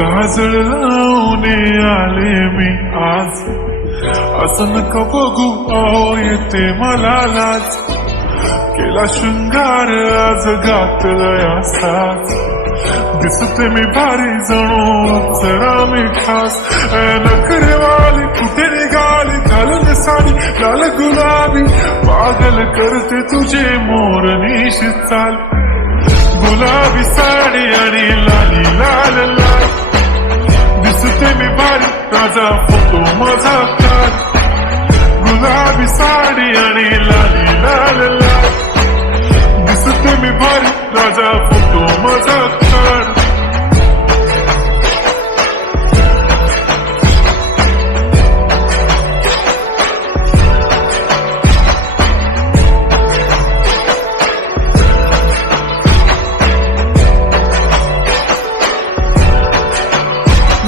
काजळ लावून आले मी आज, असं नका बघू अहो येते मला लाज, केला शृंगार आज घातलाय असाच, दिसते मी भारी जणू जरा मी खास, नखरेवाली कुठे निघाली घालून साडी लाल गुलाबी, पागल करते तुझे मोरनीशी चाल, गुलाबी साडी आणि लाली लाल लाल, दिसते मी भारी राजा फोटो माझा काढ, गुलाबी साडी आणि लाली लाल लाल, दिसते मी भारी राजा फोटो माझा काढ.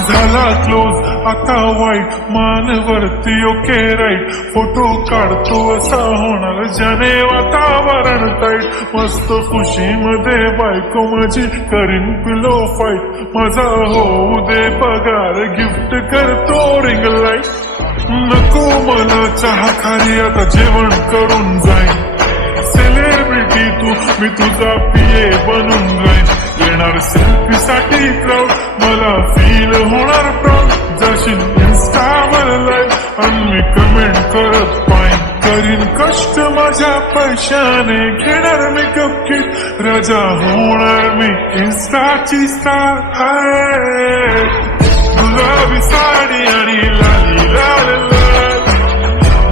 झाला क्लोज आता वाईट मानवरती ओके राईट, फोटो काढतो असा होणार ज्याने वातावरण टाईट, मस्त खुशीमध्ये बायको माझी करीन पिलो फाईट, माझा होऊ दे पगार गिफ्ट करतो रिंग लाईट, नको मला चहा खाली आता जेवण करून जाईन, सेलिब्रिटी तू मी तुझा पिये बनून जाईन, येणार सेल्फी साठी क्राऊड मला फील होणार प्राऊड, जाशील इन्स्टावर लाईव्ह आणि मी कमेंट करत पाईन, करीन कष्ट माझ्या पैशाने घेणार मेकअप किट, राजा होणार मी इन्स्टाची स्टार आहे, गुलाबी साडी आणि लाली लाल लाल,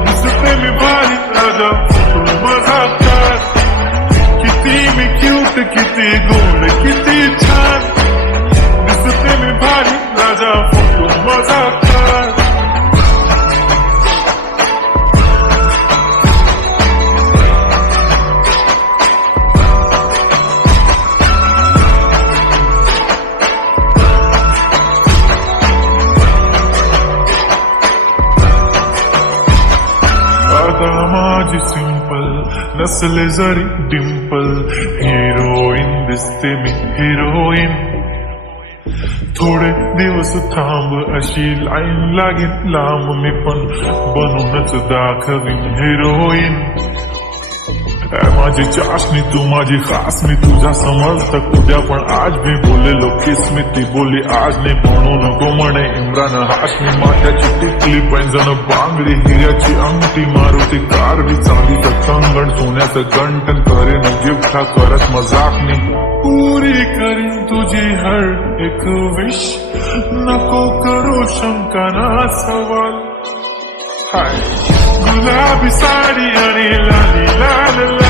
दिसते मी भारी राजा फोटो माझा काढ, किती मी क्यूट किती गोड किती छान, दिसते मी भारी राजा फोटो माझा काढ. आता माझी सिंपल नसले जरी डिंपल, हिरोईन दिसते मी हिरोईन, थोडे दिवस थांब अशी लाईन लागेल लांब, मी पण बनूनच दाखवीन हिरोईन, माझी चाशनी तू माझी खास, मी तुझा समर्थक उद्या पण आज मी बोललेलो किस, मी ती बोली आज नाही म्हणू नको म्हणे इम्रान हाशमी, माझ्याची टिकली पैंजण बांगडी हिऱ्याची अंगठी, मारुती कारवी चांदीचं कंगण सोन्याचं गंटन, करेन गिफ्ट हा करत मजाकनी, पुरी करीन तुझी हर एक विश, नको करू शंका ना सवाल, हाय गुलाबी साडी आणि लाली लाल लाल,